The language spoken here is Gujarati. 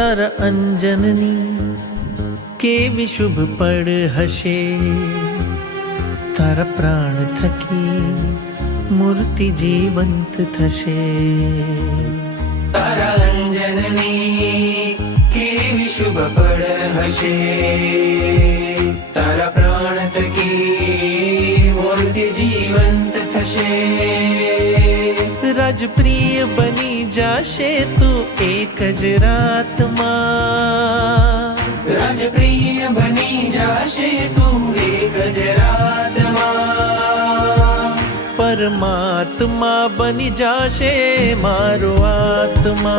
તારા અંજનની કેવી શુભ પડ હશે, તારા પ્રાણ થકી મૂર્તિ જીવંત થશે. તારા અંજનની કેવી શુભ પડ હશે, તારા પ્રાણ થકી મૂર્તિ જીવંત થશે. રાજપ્રિય બની જાશે તું એક જ રાતમાં, રાજપ્રિય બની જાશે તું એક જ રાતમાં. પરમાત્મા બની જાશે મારો આત્મા.